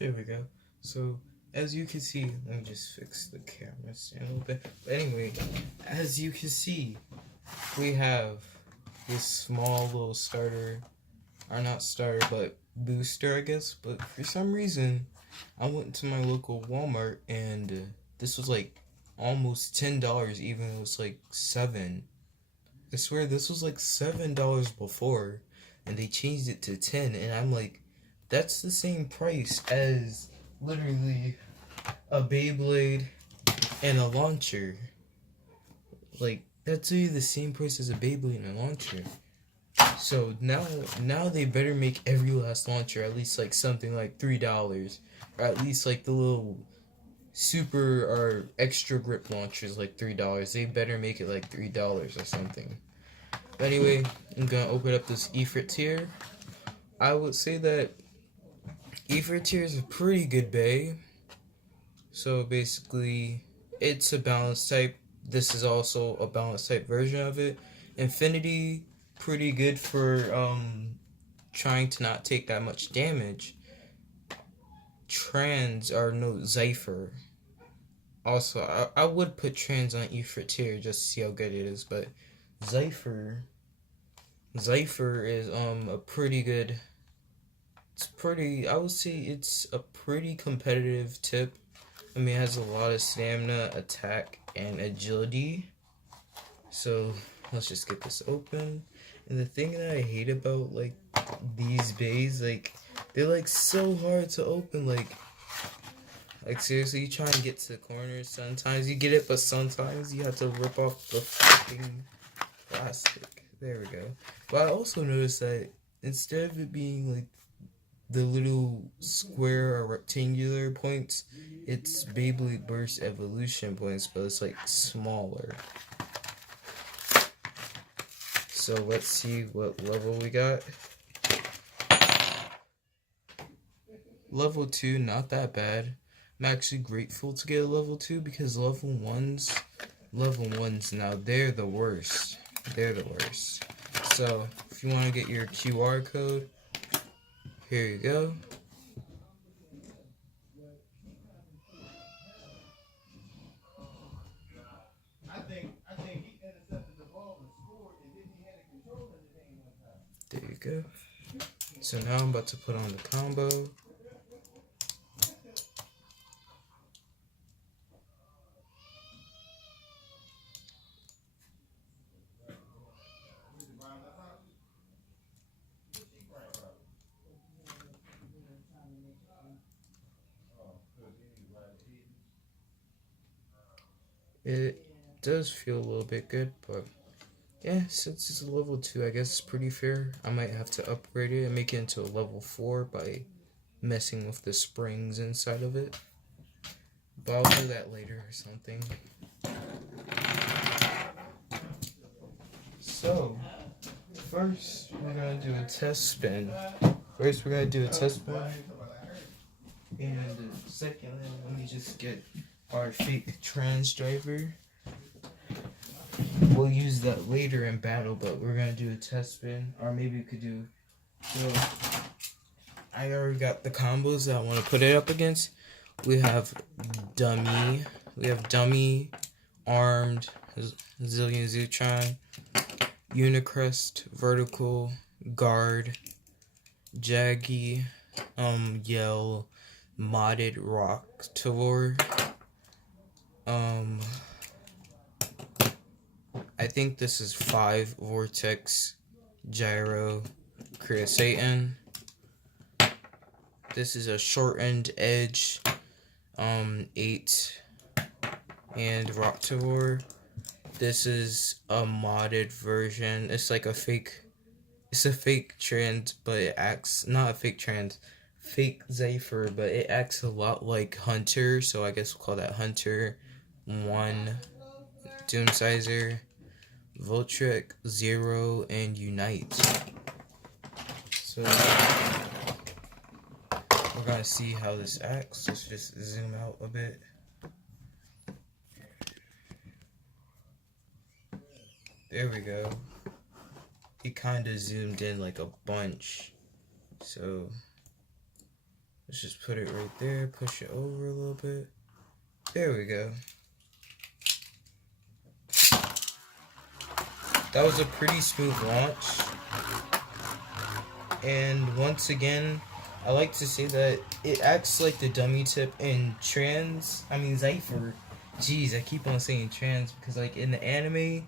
There we go. So, as you can see, let me just fix the camera stand a little bit. But anyway, as you can see, we have this small little starter, or not starter, but booster, I guess. But for some reason, I went to my local Walmart and this was like almost $10, even though it was like 7. I swear this was like $7 before, and they changed it to 10, and I'm like, that's the same price as literally a Beyblade and a launcher. Like, that's really the same price as a Beyblade and a launcher. So now they better make every last launcher at least like something like $3, or at least like the little super or extra grip launchers like $3. They better make it like $3 or something. But anyway, I'm gonna open up this Ifrtior. I would say that Ifrtior is a pretty good bay. So basically, it's a balance type. This is also a balance type version of it. Infinity, pretty good for trying to not take that much damage. Trans or no Zephyr. Also, I would put Trans on Ifrtior just to see how good it is, but Zephyr is a pretty good. It's pretty. I would say it's a pretty competitive tip. I mean, it has a lot of stamina, attack, and agility. So let's just get this open. And the thing that I hate about like these bays, like they're like so hard to open. Like seriously, you try and get to the corners. Sometimes you get it, but sometimes you have to rip off the fucking plastic. There we go. But I also noticed that instead of it being like the little square or rectangular points, it's Beyblade Burst Evolution points, but it's like smaller. So let's see what level we got. Level 2, not that bad. I'm actually grateful to get a level 2 because level 1s now, they're the worst. They're the worst. So if you want to get your QR code, here you go. There you go. So now I'm about to put on the combo. It does feel a little bit good, but yeah, since it's a level 2, I guess it's pretty fair. I might have to upgrade it and make it into a level 4 by messing with the springs inside of it. But I'll do that later or something. So, first we're gonna do a test spin. And secondly, let me just get our fake trans driver. We'll use that later in battle, but we're gonna do a test spin, or maybe we could do. So I already got the combos that I want to put it up against. We have dummy, armed, Zillion Zootron, Unicrest, vertical, guard, Jaggy, yell, modded rock Tavor. I think this is 5 Vortex, Gyro, Kriya Satan. This is a shortened edge, 8, and Rocktavor. This is a modded version. It's like a fake trans, but it acts, not a fake trans, fake Zephyr, but it acts a lot like Hunter, so I guess we'll call that Hunter 1, Doomsizer, Voltrek, 0, and Unite. So we're gonna see how this acts. Let's just zoom out a bit. There we go. It kind of zoomed in like a bunch. So Let's just put it right there, push it over a little bit. There we go. That was a pretty smooth launch. And once again, I like to say that it acts like the dummy tip in Zypher. Jeez, I keep on saying trans because like in the anime,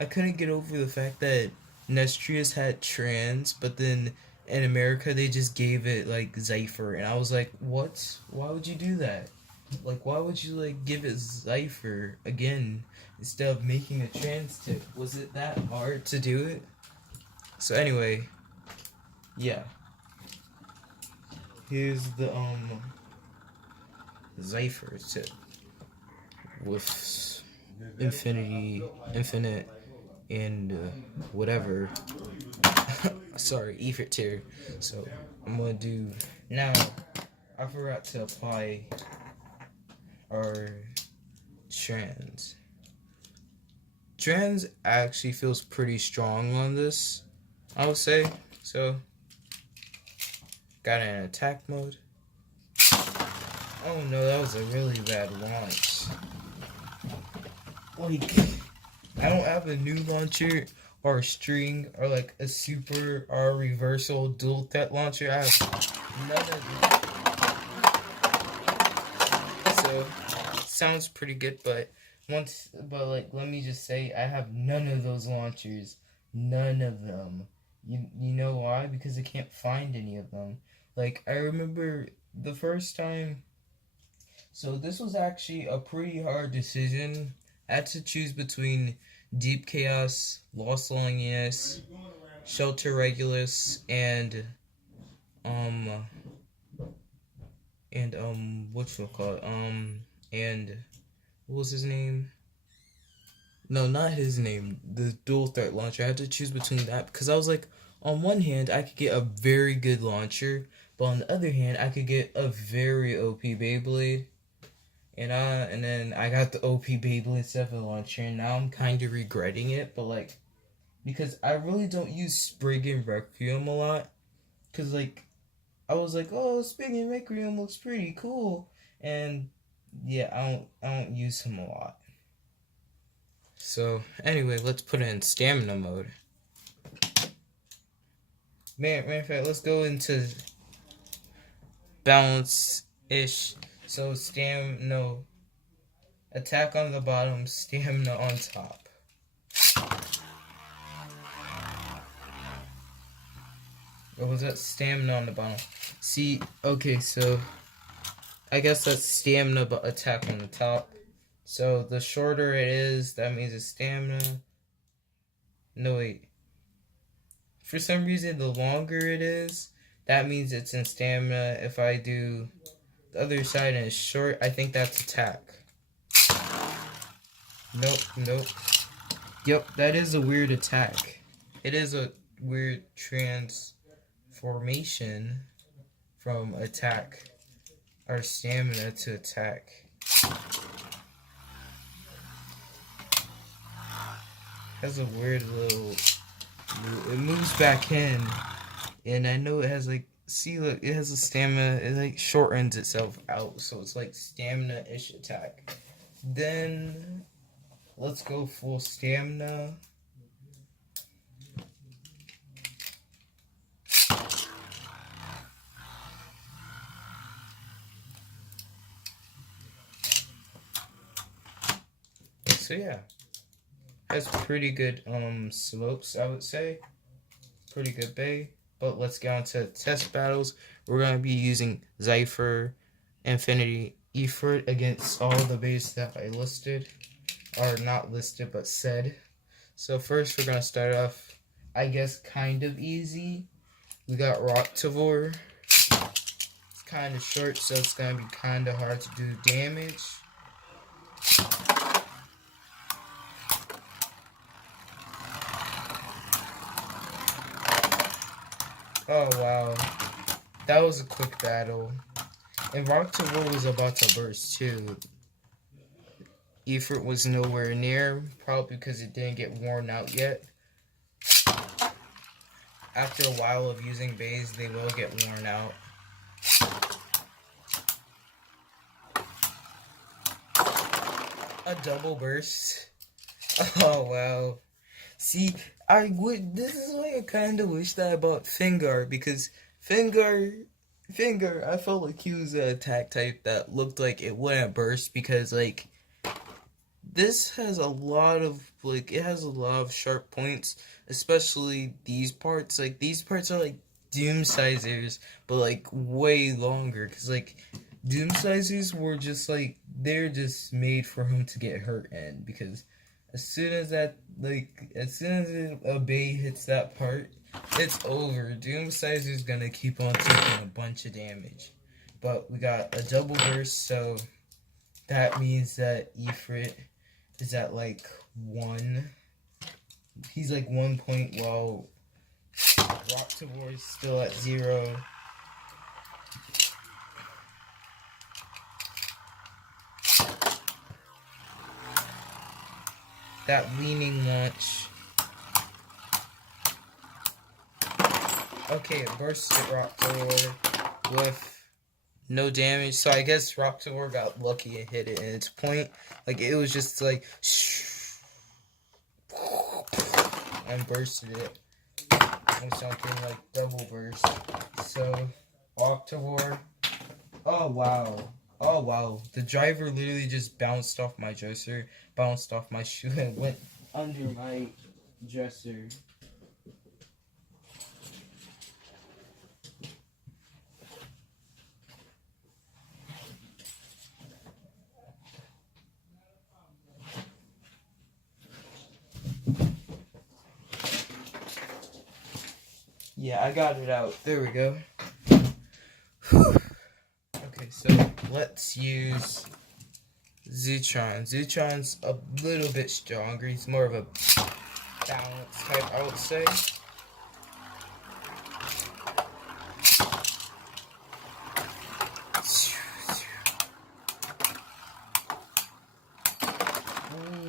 I couldn't get over the fact that Nestrius had trans, but then in America they just gave it like Zypher, and I was like, what? Why would you do that? Like, why would you like give it Zypher again instead of making a trans tip? Was it that hard to do it? So anyway, yeah. Here's the Zypher tip with infinite, and whatever. Sorry, Ifrtior. So I'm gonna do now. I forgot to apply our trans. Trans actually feels pretty strong on this, I would say. So got it in attack mode. Oh no, that was a really bad launch. Like, I don't have a new launcher or a string or like a super or reversal dual threat launcher. I have none of them. So sounds pretty good, but let me just say I have none of those launchers. None of them. You know why? Because I can't find any of them. Like, I remember the first time. So this was actually a pretty hard decision. I had to choose between Deep Chaos, Lost Longinus, Shelter Regulus, and whatchamacallit, and what was his name? No, not his name. The dual threat launcher. I had to choose between that because I was like, on one hand, I could get a very good launcher, but on the other hand, I could get a very OP Beyblade. And then I got the OP Beyblade instead of the launcher, and now I'm kind of regretting it, but like, because I really don't use Spriggan Requiem a lot, because like, I was like, oh, Spriggan Requiem looks pretty cool, and yeah, I don't use him a lot. So anyway, let's put it in stamina mode. Matter of fact, let's go into balance-ish. So attack on the bottom, stamina on top. Or was that stamina on the bottom? See, okay, so I guess that's stamina but attack on the top. So the shorter it is, that means it's stamina. No, wait. For some reason, the longer it is, that means it's in stamina. If I do the other side and it's short, I think that's attack. Nope. Yep, that is a weird attack. It is a weird transformation from attack or stamina to attack. Has a weird little. It moves back in, and I know it has like. See, look, it has a stamina. It like shortens itself out, so it's like stamina-ish attack. Then let's go full stamina. So yeah, has pretty good slopes, I would say. Pretty good bay. But let's get on to test battles. We're going to be using Zypher, Infinity, Ifrit against all the bays that I listed. Or not listed, but said. So first we're going to start off, I guess, kind of easy. We got Ifrtior. It's kind of short, so it's going to be kind of hard to do damage. Oh wow, that was a quick battle. And Ifrtior was about to burst too. Ifrit was nowhere near, probably because it didn't get worn out yet. After a while of using bays, they will get worn out. a double burst. Oh wow. See, this is why I kinda wish that I bought Fingar, because Fingar, I felt like he was an attack type that looked like it wouldn't burst, because like this has a lot of it has a lot of sharp points, especially these parts. Like these parts are like Doom Sizers, but like way longer, because like Doom Sizers were just like they're just made for him to get hurt in, because as soon as a bay hits that part, it's over. Doom Sizer's gonna keep on taking a bunch of damage. But we got a double burst, so that means that Ifrit is at like 1. He's like 1 point, while Rocktavor is still at 0. That leaning launch. Okay, it bursts at Rocktavor with no damage. So I guess Rocktavor got lucky and hit it in its point. Like it was just like and bursted it. Or something like double burst. So Rocktavor. Oh wow. Oh wow. The driver literally just bounced off my dresser, bounced off my shoe, and went under my dresser. Yeah, I got it out. There we go. Whew. Okay, so let's use Zutron. Zutron's a little bit stronger. He's more of a balance type, I would say.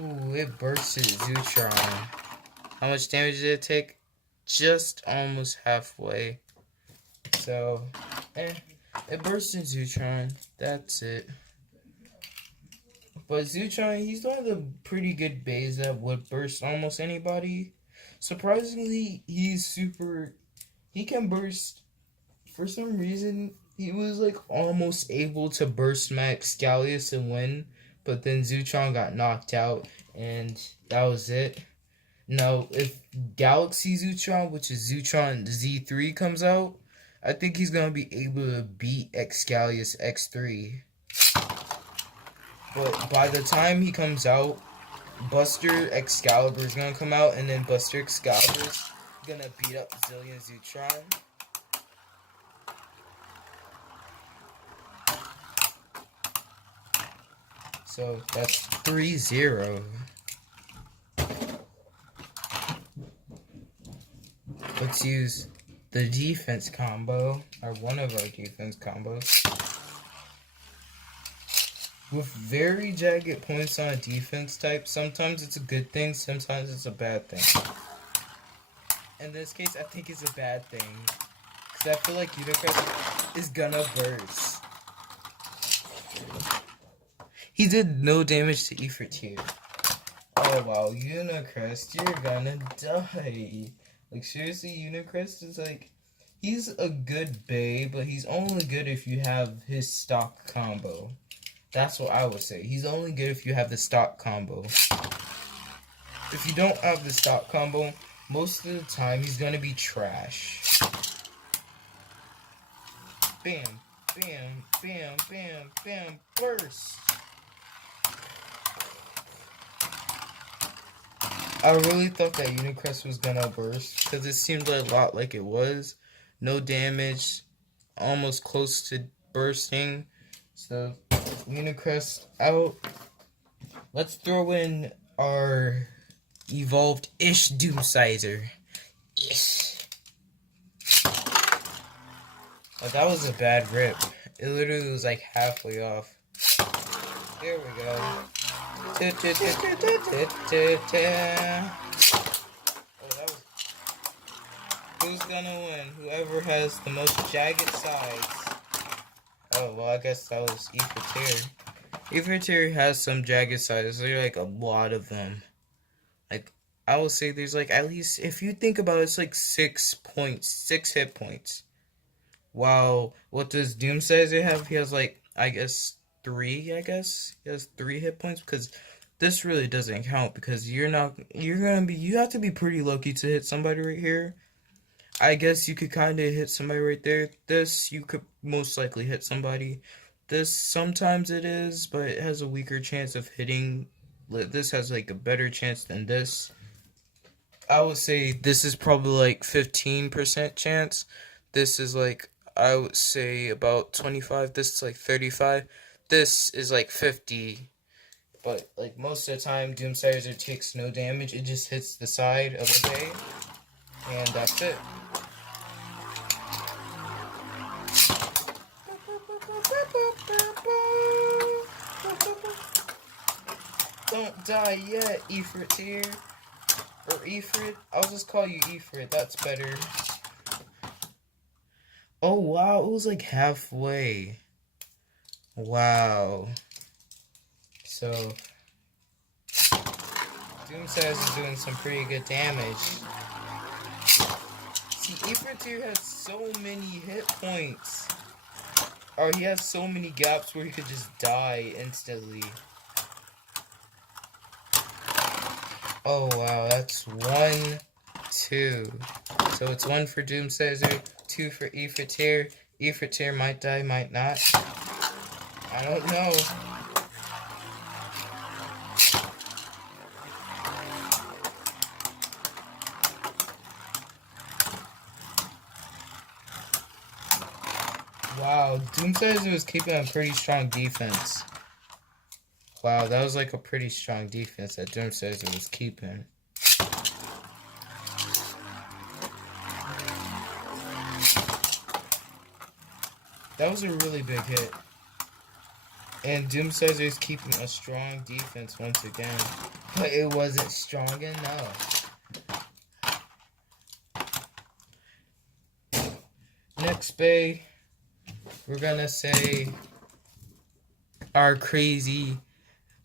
Ooh, it bursted Zutron. How much damage did it take? Just almost halfway. So, it bursted Zutron. That's it. But Zutron, he's one of the pretty good bays that would burst almost anybody. Surprisingly, he can burst. For some reason, he was like almost able to burst Max Scalius and win, but then Zutron got knocked out, and that was it. Now, if Galaxy Zutron, which is Zutron Z3, comes out, I think he's going to be able to beat Excalius X3. But by the time he comes out, Buster Excalibur is going to come out, and then Buster Excalibur is going to beat up Zillion Zutron. So that's 3-0. Let's use the defense combo, or one of our defense combos. With very jagged points on a defense type, sometimes it's a good thing, sometimes it's a bad thing. In this case, I think it's a bad thing, because I feel like Unicrest is gonna burst. He did no damage to Ifrtior. Oh wow, Unicrest, you're gonna die. Like seriously, Unicrest is like, he's a good bay, but he's only good if you have his stock combo. That's what I would say. He's only good if you have the stock combo. If you don't have the stock combo, most of the time he's gonna be trash. Bam, bam, bam, bam, bam, burst. I really thought that Unicrest was gonna burst, because it seemed a lot like it was. No damage, almost close to bursting. So, Unicrest out. Let's throw in our evolved-ish Doomsizer. Ish. Oh, that was a bad rip. It literally was like halfway off. There we go. Oh, who's gonna win? Whoever has the most jagged sides. Oh, well, I guess that was Ifrtior. Ifrtior has some jagged sides. There are like a lot of them. Like I will say there's like at least if you think about it, it's like 6 points, 6 hit points. Wow, what does Doomsayer have? He has like I guess three, I guess. He has 3 hit points because this really doesn't count because you have to be pretty lucky to hit somebody right here. I guess you could kind of hit somebody right there. This, you could most likely hit somebody. This, sometimes it is, but it has a weaker chance of hitting. This has like a better chance than this. I would say this is probably like 15% chance. This is like, I would say about 25. This is like 35. This is like 50. But like most of the time, Doomsayer takes no damage. It just hits the side of the bay. And that's it. Don't die yet, Ifrtior. Or Ifrit. I'll just call you Ifrit. That's better. Oh, wow. It was like halfway. Wow. So, Doomsayer is doing some pretty good damage. See, Ifrtior has so many hit points. Or he has so many gaps where he could just die instantly. Oh wow, that's 1, 2. So it's 1 for Doomsayer, 2 for Ifrtior. Ifrtior might die, might not. I don't know. Wow, Doomsayer was keeping a pretty strong defense. Wow, that was like a pretty strong defense that Doomsayer was keeping. That was a really big hit. And Doomsayer is keeping a strong defense once again. But it wasn't strong enough. Next bay, we're gonna say our crazy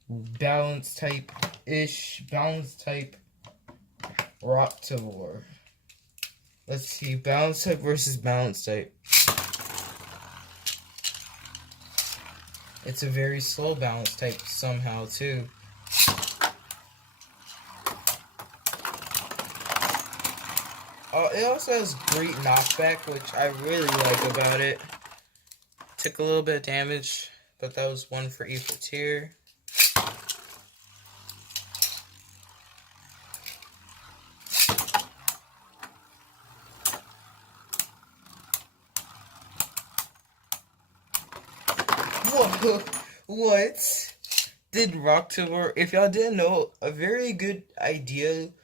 balance type Ifrtior. Let's see, balance type versus balance type. It's a very slow balance type somehow too. It also has great knockback, which I really like about it. Took a little bit of damage, but that was 1 for Ifrtior. Whoa! What? Did Rocktober? If y'all didn't know, a very good idea,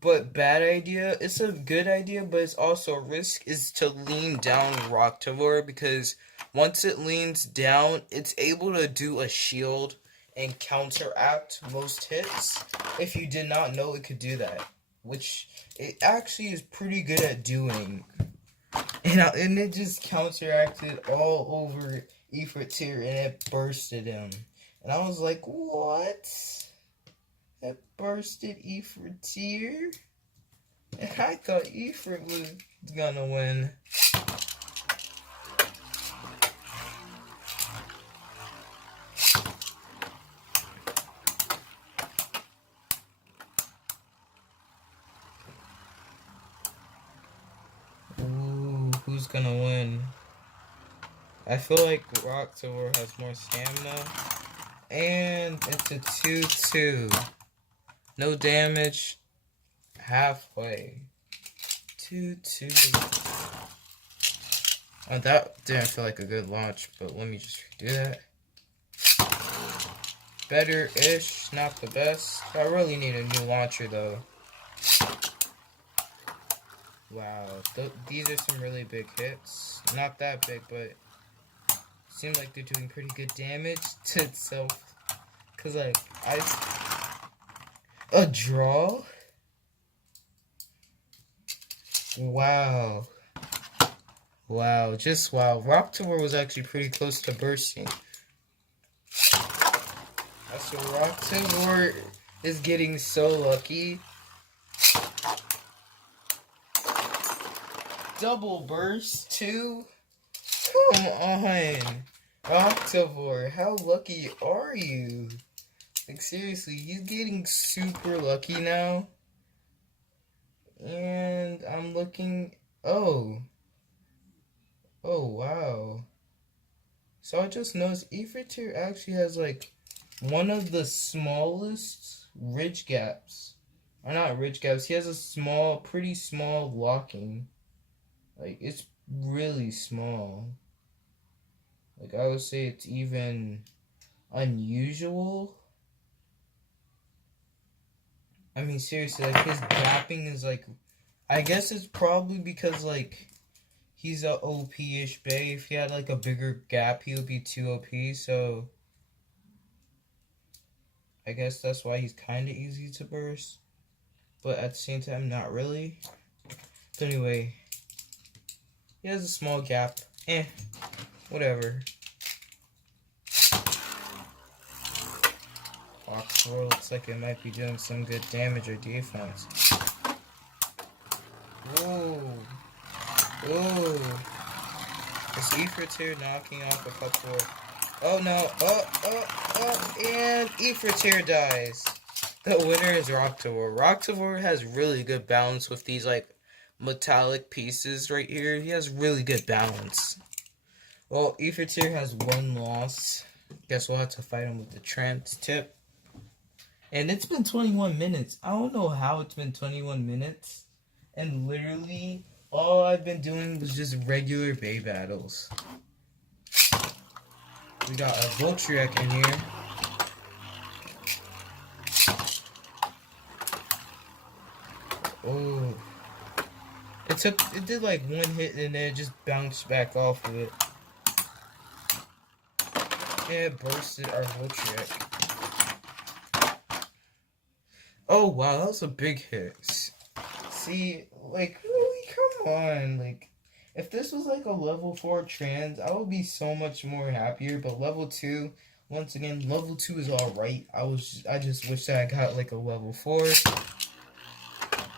but bad idea. It's a good idea, but it's also a risk. Is to lean down Rocktober because once it leans down, it's able to do a shield and counteract most hits. If you did not know it could do that, which it actually is pretty good at doing. And it just counteracted all over Ifrtior and it bursted him. And I was like, what? It bursted Ifrtior? And I thought Ifrit was gonna win. Ooh, who's gonna win? I feel like Rocktober has more stamina. And it's a 2-2. No damage. Halfway. 2-2. Oh, that didn't feel like a good launch, but let me just redo that. Better-ish, not the best. I really need a new launcher, though. Wow, these are some really big hits. Not that big, but seem like they're doing pretty good damage to itself. Cause like a draw. Wow. Wow, just wow. Rocktober was actually pretty close to bursting. So Rocktivore is getting so lucky. Double burst too? Come on. Rocktivore, how lucky are you? Like seriously, he's getting super lucky now. And I'm looking... Oh. Oh, wow. So I just noticed Ifrtior actually has like one of the smallest ridge gaps. Or not ridge gaps, he has a small, pretty small locking. Like, it's really small. Like, I would say it's even unusual. I mean, seriously, like, his gapping is like... I guess it's probably because, like, he's a OP-ish bay. If he had, like, a bigger gap, he would be too OP, so... I guess that's why he's kind of easy to burst. But at the same time, not really. So anyway, he has a small gap. Whatever. Foxborough looks like it might be doing some good damage or defense. Whoa. Whoa. Is Ifrtior knocking off a couple of... Oh no. And Ifrtior dies. The winner is Rocktivore. Rocktivore has really good balance with these, like, metallic pieces right here. He has really good balance. Well, Ifrtior has one loss. Guess we'll have to fight him with the trans tip. And it's been 21 minutes. I don't know how it's been 21 minutes. And literally, all I've been doing was just regular bay battles. We got a Voltriek in here. Oh. It did like one hit and then it just bounced back off of it. And it bursted our Voltriek. Oh wow, that was a big hit. See, like, really, come on. Like, if this was like a level 4 trans, I would be so much more happier. But level 2, once again, level 2 is alright. I just wish that I got like a level 4.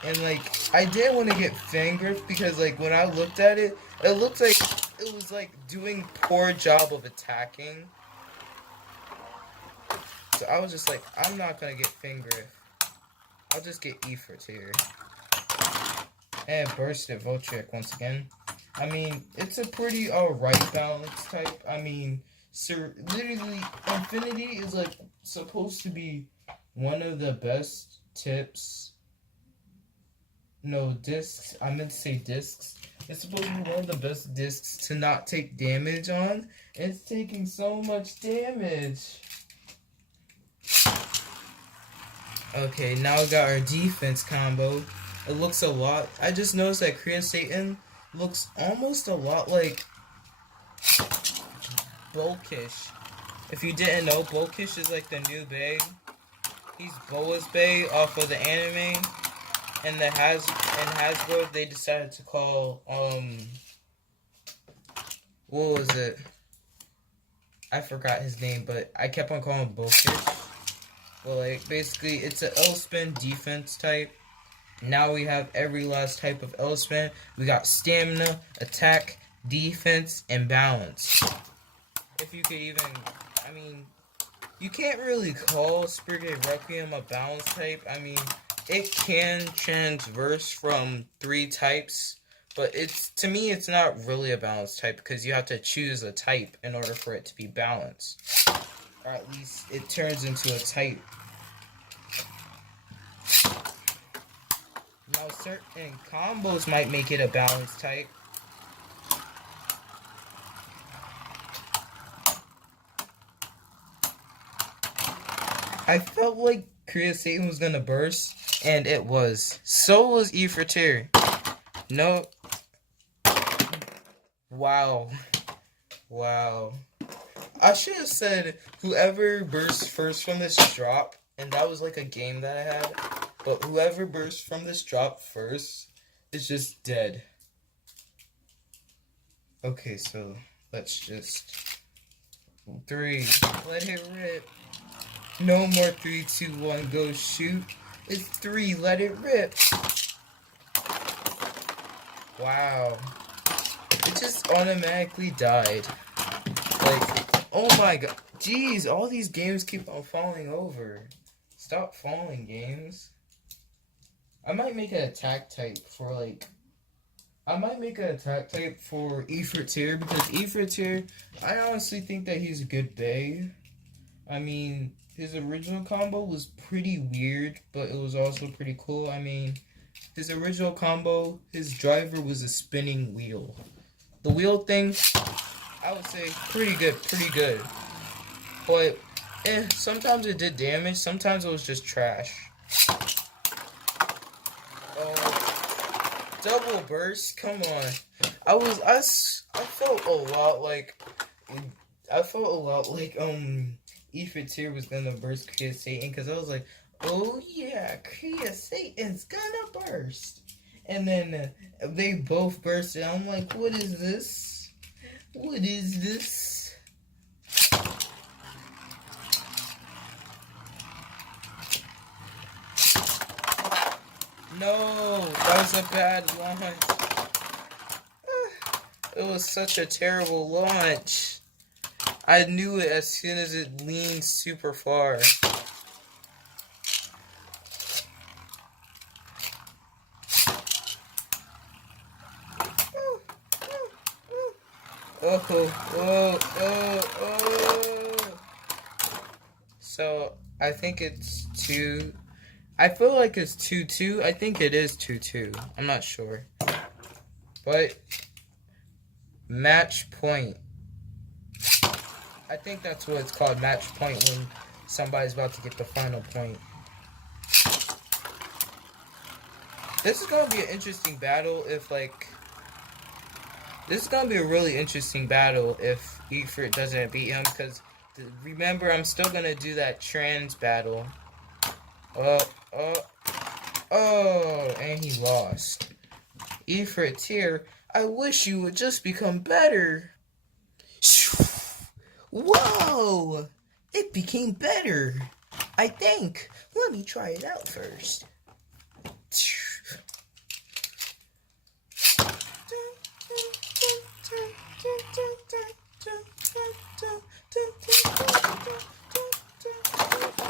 And like, I did want to get Fangriff because like when I looked at it, it looked like it was like doing poor job of attacking. So I was just like, I'm not gonna get Fangriff. I'll just get Ifrtior. And bursted Voltriek once again. I mean, it's a pretty alright balance type. I mean, literally, Infinity is like supposed to be one of the best tips. No, discs. I meant to say discs. It's supposed to be one of the best discs to not take damage on. It's taking so much damage. Okay, now we got our defense combo. It looks a lot. I just noticed that Korean Satan looks almost a lot like Bulkish. If you didn't know, Bulkish is like the new Bay. He's Boa's Bay off of the anime. And Hasbro, they decided to call, what was it? I forgot his name, but I kept on calling him Bulkish. Well, like, basically, it's an L-spin defense type. Now we have every last type of L-spin. We got stamina, attack, defense, and balance. If you could even, I mean, you can't really call Spirited Requiem a balance type. I mean, it can transverse from 3 types, but to me, it's not really a balanced type because you have to choose a type in order for it to be balanced. Or at least it turns into a type. Now, certain combos might make it a balanced type. I felt like Korea Satan was gonna burst, and it was. So was Ifrtior. No. Wow. Wow. I should have said whoever bursts first from this drop, and that was like a game that I had, but whoever bursts from this drop first is just dead. Okay, so let's just... 3. Let it rip. No more 3, 2, 1, go shoot. It's 3, let it rip. Wow. It just automatically died. Like, oh my god. Jeez, all these games keep on falling over. Stop falling, games. I might make an attack type for, like... I might make an attack type for Ifrtior, because Ifrtior, I honestly think that he's a good bae. I mean, his original combo was pretty weird, but it was also pretty cool. I mean, his original combo, his driver was a spinning wheel. The wheel thing, I would say pretty good. But, sometimes it did damage, sometimes it was just trash. Oh, double burst, come on. I felt a lot like, Ifrtior was gonna burst Kree Satan, because I was like, oh yeah, Kree Satan's gonna burst. And then they both burst, and I'm like, what is this? What is this? No, that was a bad launch. It was such a terrible launch. I knew it as soon as it leaned super far. Oh. So, I think it's 2. I feel like it's 2-2. I think it is 2-2. I'm not sure. But, match point. I think that's what it's called, match point, when somebody's about to get the final point. This is going to be an interesting battle if, like... This is going to be a really interesting battle if Ifrit doesn't beat him, because remember, I'm still going to do that trans battle. And he lost. Ifrtior, I wish you would just become better. Whoa! It became better, I think. Let me try it out first.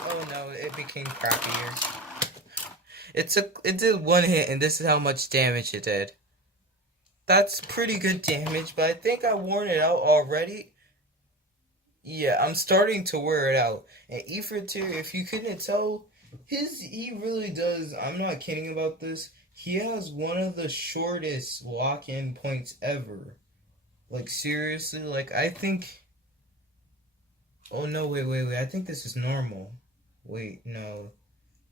Oh no, it became crappier. It did 1 hit, and this is how much damage it did. That's pretty good damage, but I think I worn it out already. Yeah, I'm starting to wear it out. And Ifrtior, if you couldn't tell, he really does, I'm not kidding about this, he has one of the shortest lock-in points ever. Like, seriously, like, I think... Oh, no, wait, I think this is normal. Wait, no.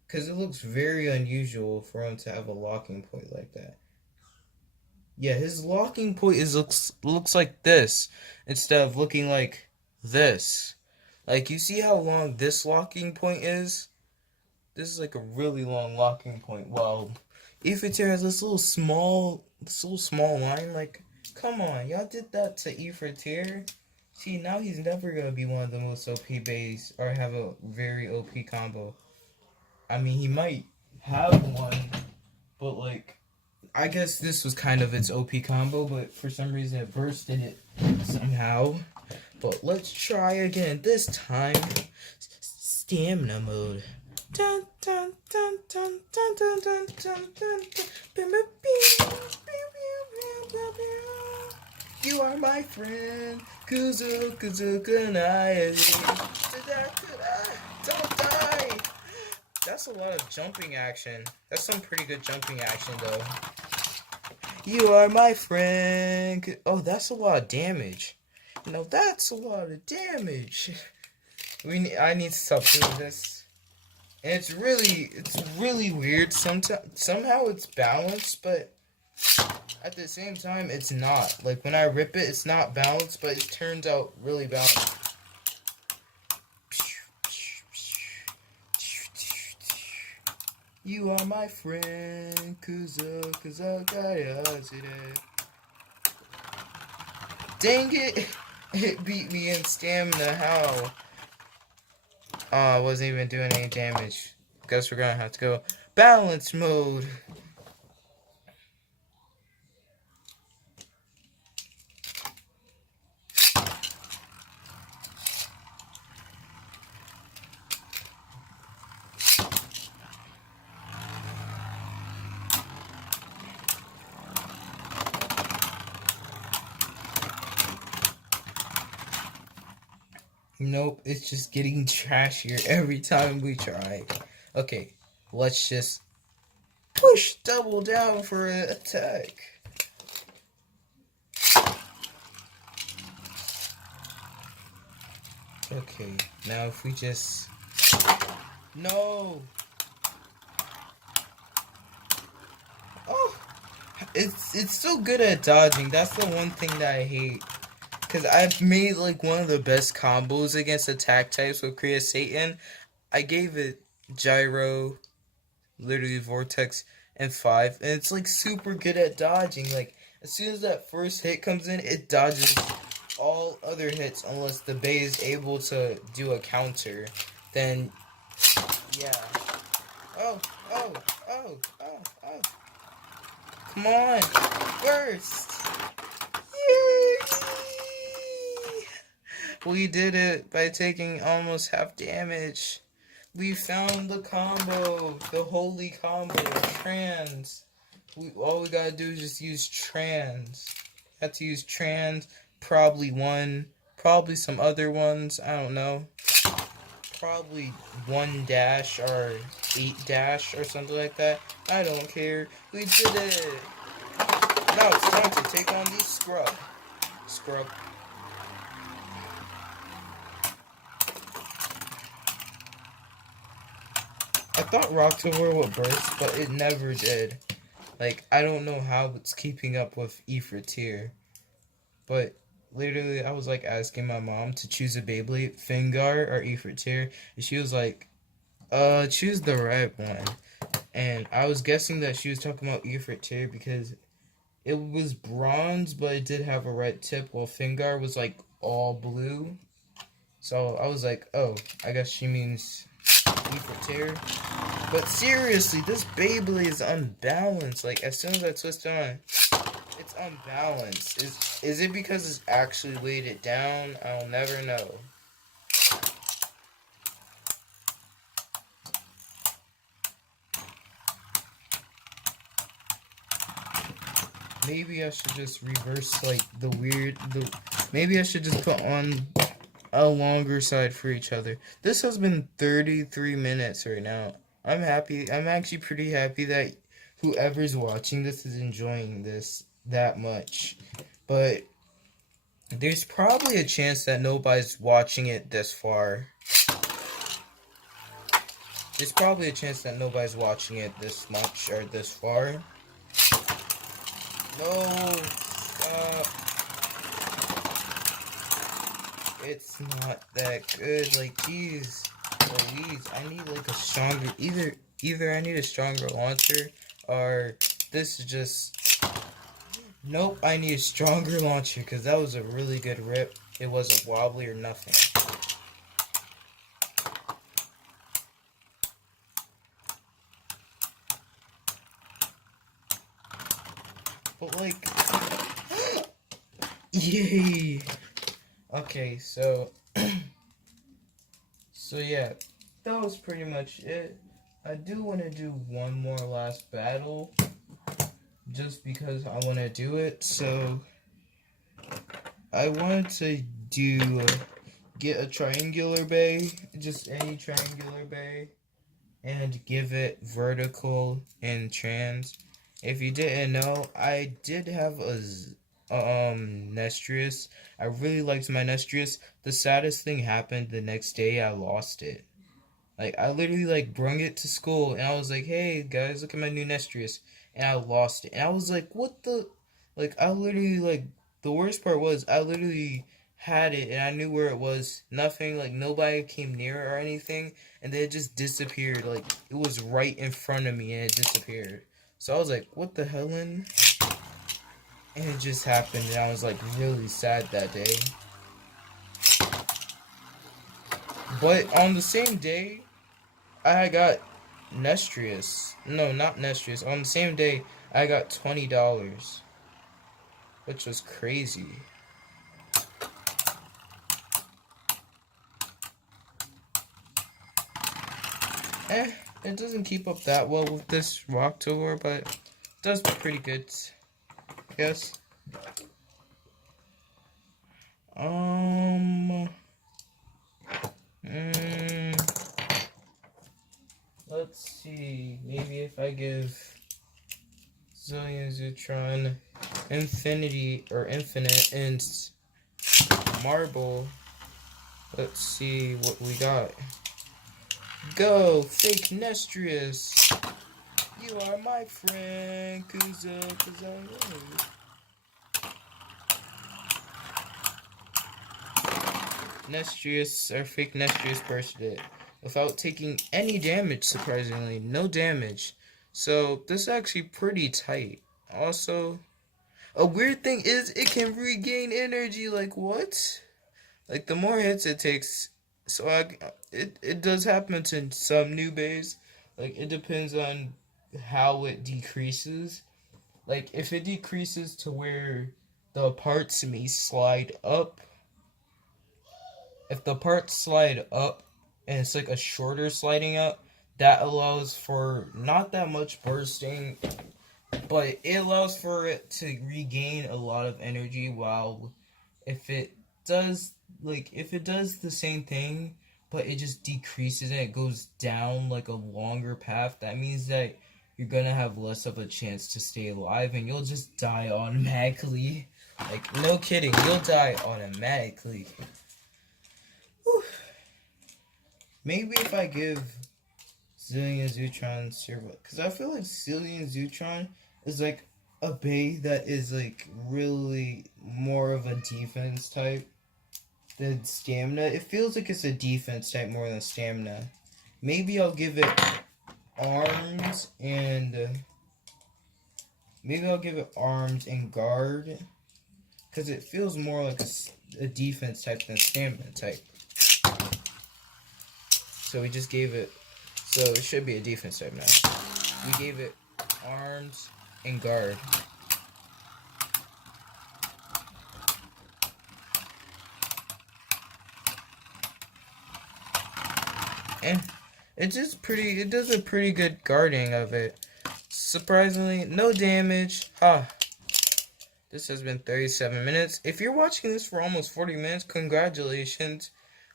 Because it looks very unusual for him to have a locking point like that. Yeah, his locking point looks like this, instead of looking like this. Like, you see how long this locking point is? This is like a really long locking point. Well, Ifrtior has this little small line. Like, come on, y'all did that to Ifrtior. See, now he's never gonna be one of the most OP baes or have a very OP combo. I mean, he might have one, but like, I guess this was kind of its OP combo, but for some reason it bursted it somehow. But let's try again. This time, stamina mode. Dun, dun, dun, dun, dun, dun, dun, dun, dun, dun. You are my friend, Kuzu, Kunai. Don't die. That's a lot of jumping action. That's some pretty good jumping action, though. You are my friend. Oh, that's a lot of damage. You know, that's a lot of damage. I need to stop doing this. And it's really weird. Somehow it's balanced, but at the same time, it's not. Like, when I rip it, it's not balanced, but it turns out really balanced. You are my friend, Kuza Gaya today. Dang it! It beat me in stamina, how? Oh, I wasn't even doing any damage. Guess we're gonna have to go balance mode. Nope, it's just getting trashier every time we try. Okay, let's just push double down for an attack. Okay, now if we just... No! Oh! It's so good at dodging. That's the one thing that I hate. Because I've made like one of the best combos against attack types with Kriya Satan. I gave it Gyro, literally Vortex, and 5. And it's like super good at dodging. Like, as soon as that first hit comes in, it dodges all other hits unless the Bay is able to do a counter. Then, yeah. Oh, oh, oh, oh, oh. Come on. Burst. Yay! We did it by taking almost half damage. We found the combo. The holy combo. Trans. All we gotta do is just use trans. Have to use trans. Probably one. Probably some other ones. I don't know. Probably 1 dash or 8 dash or something like that. I don't care. We did it. Now it's time to take on these scrub. Scrub. I thought Rocktober would burst, but it never did. Like, I don't know how it's keeping up with Ifrtior. But literally, I was like asking my mom to choose a Beyblade, Fingar or Ifrtior, and she was like, choose the right one. And I was guessing that she was talking about Ifrtior because it was bronze, but it did have a red tip, while Fingar was like all blue. So I was like, oh, I guess she means Ifrtior. But seriously, this Beyblade is unbalanced. Like, as soon as I twist it on, it's unbalanced. Is it because it's actually weighted down? I'll never know. Maybe I should just reverse, like, maybe I should just put on a longer side for each other. This has been 33 minutes right now. I'm happy. I'm actually pretty happy that whoever's watching this is enjoying this that much. But there's probably a chance that nobody's watching it this far. There's probably a chance that nobody's watching it this much or this far. No, stop. It's not that good. Like, geez, Louise, I need like a stronger. Either I need a stronger launcher, or this is just. Nope, I need a stronger launcher because that was a really good rip. It wasn't wobbly or nothing. But like, yay! Okay, so yeah, that was pretty much it. I do want to do one more last battle, just because I want to do it. So I wanted to get a triangular bay, just any triangular bay, and give it vertical and trans. If you didn't know, I did have a Nestrius. I really liked my Nestrius. The saddest thing happened the next day. I lost it. Like, I literally like brung it to school and I was like, hey guys, look at my new Nestrius, and I lost it. And I was like, what the, like, I literally, like, the worst part was I literally had it and I knew where it was. Nothing, like, nobody came near it or anything, and then it just disappeared. Like, it was right in front of me and it disappeared. So I was like, what the hell? And it just happened, and I was like really sad that day. But on the same day, I got Nestrius. No, not Nestrius. On the same day, I got $20, which was crazy. It doesn't keep up that well with this Ifrtior, but it does pretty good, I guess. Let's see. Maybe if I give Zillion Zutron Infinity or Infinite and Marble. Let's see what we got. Go, fake Nestrius. You are my friend, cause I love. Nestrius, or fake Nestrius bursted it without taking any damage, surprisingly. No damage. So, this is actually pretty tight. Also, a weird thing is it can regain energy. Like, what? Like, the more hits it takes, so it does happen to some new bays. Like, it depends on how it decreases. Like, if it decreases to where the parts may slide up, if the parts slide up and it's like a shorter sliding up, that allows for not that much bursting, but it allows for it to regain a lot of energy. While if it does the same thing but it just decreases and it goes down like a longer path, that means that you're gonna have less of a chance to stay alive and you'll just die automatically. Like, no kidding, you'll die automatically. Whew. Maybe if I give Zillion Zutron Servo, because I feel like Zillion Zutron is like a bay that is like really more of a defense type than stamina. It feels like it's a defense type more than stamina. Maybe I'll give it arms and guard, because it feels more like a defense type than stamina type. So we just gave it, so it should be a defense type now. We gave it arms and guard. And it does a pretty good guarding of it. Surprisingly, no damage. This has been 37 minutes. If you're watching this for almost 40 minutes, congratulations.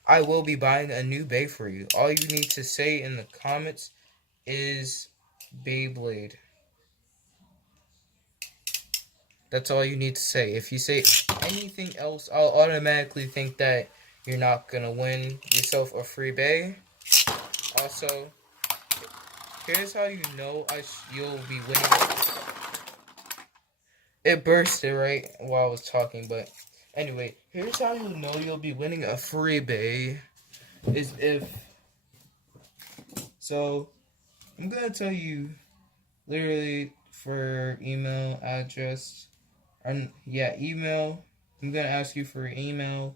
I will be buying a new bay for you. All you need to say in the comments is Beyblade. That's all you need to say. If you say anything else, I'll automatically think that you're not gonna win yourself a free bay. Also, here's how you know you'll be winning. It bursted right while I was talking, but anyway, here's how you know you'll be winning a free bay. So, I'm gonna tell you literally for email address. Email. I'm gonna ask you for email